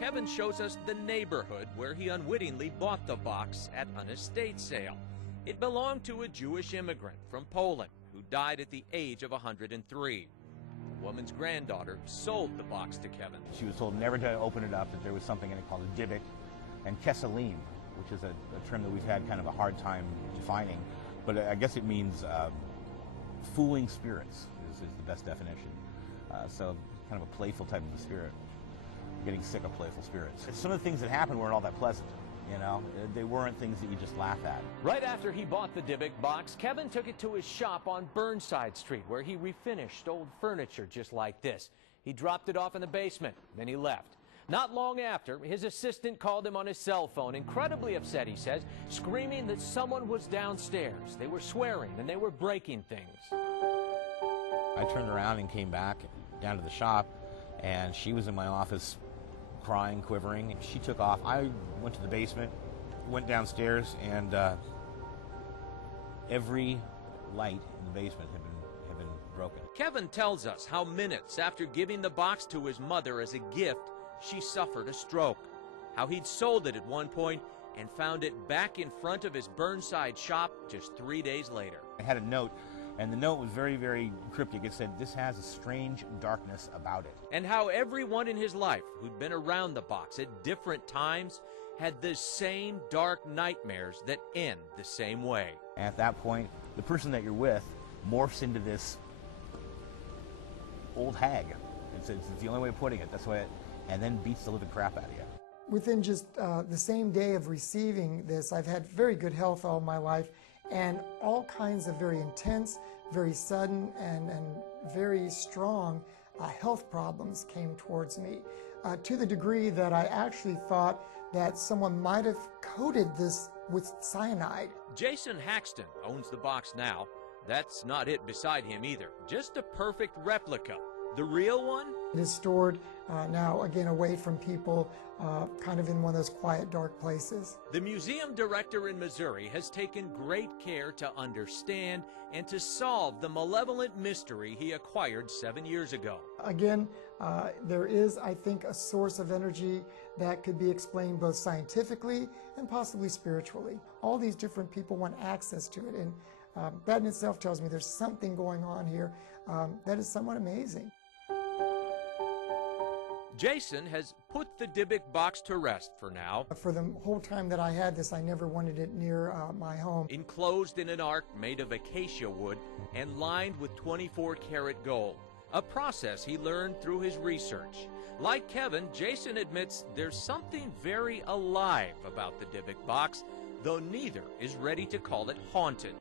Kevin shows us the neighborhood where he unwittingly bought the box at an estate sale. It belonged to a Jewish immigrant from Poland who died at the age of 103. The woman's granddaughter sold the box to Kevin. She was told never to open it up, that there was something in it called a dybbuk, and kesalim, which is a term that we've had kind of a hard time defining, but I guess it means fooling spirits is the best definition. So kind of a playful type of a spirit, getting sick of playful spirits. Some of the things that happened weren't all that pleasant, you know. They weren't things that you just laugh at. Right after he bought the dybbuk box, Kevin took it to his shop on Burnside Street, where he refinished old furniture just like this. He dropped it off in the basement, then he left. Not long after, his assistant called him on his cell phone, incredibly upset, he says, screaming that someone was downstairs. They were swearing and they were breaking things. I turned around and came back down to the shop, and she was in my office crying, quivering. She took off. I went to the basement, went downstairs, and every light in the basement had been broken. Kevin tells us how minutes after giving the box to his mother as a gift, she suffered a stroke. How he'd sold it at one point and found it back in front of his Burnside shop just 3 days later. I had a note, and the note was very, very cryptic. It said, "This has a strange darkness about it." And how everyone in his life who'd been around the box at different times had the same dark nightmares that end the same way. And at that point, the person that you're with morphs into this old hag. It's the only way of putting it. That's why and then beats the living crap out of you. Within just the same day of receiving this, I've had very good health all my life, and all kinds of very intense, very sudden, and very strong health problems came towards me, to the degree that I actually thought that someone might have coated this with cyanide. Jason Haxton owns the box now. That's not it beside him either. Just a perfect replica. The real one? It is stored now, again, away from people, kind of in one of those quiet, dark places. The museum director in Missouri has taken great care to understand and to solve the malevolent mystery he acquired 7 years ago. Again, there is, I think, a source of energy that could be explained both scientifically and possibly spiritually. All these different people want access to it, and that in itself tells me there's something going on here that is somewhat amazing. Jason has put the dybbuk box to rest for now. For the whole time that I had this, I never wanted it near my home. Enclosed in an ark made of acacia wood and lined with 24-karat gold, a process he learned through his research. Like Kevin, Jason admits there's something very alive about the dybbuk box, though neither is ready to call it haunted.